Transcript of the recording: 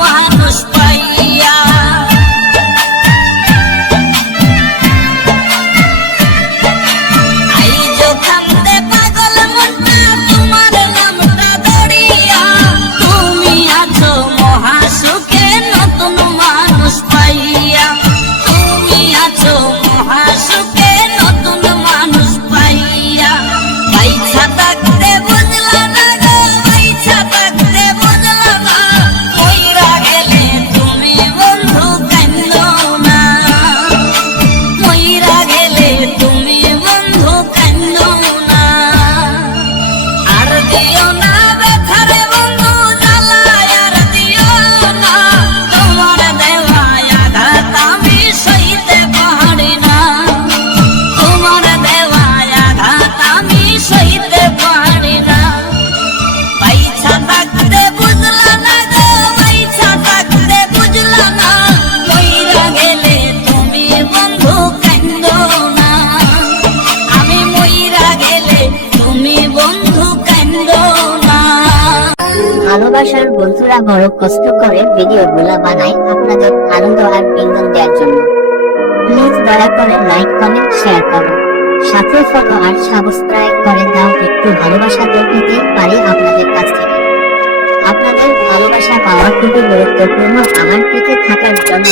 মানুষ। ভালোবাসার বন্ধুরা বড় কষ্ট করে ভিডিওগুলো বানায় আপনাদের আনন্দ আর বিনোদন দেওয়ার জন্য। প্লিজ দয়া করে লাইক কমেন্ট শেয়ার করো। সাথে ফটো আর সাবস্ক্রাইব করে দাও একটু ভালোবাসা তো পেতেই পারি আপনাদের কাছ থেকে। আপনাদের ভালোবাসা পাওয়া খুবই গুরুত্বপূর্ণ। আমার পিঠে থাকার জন্য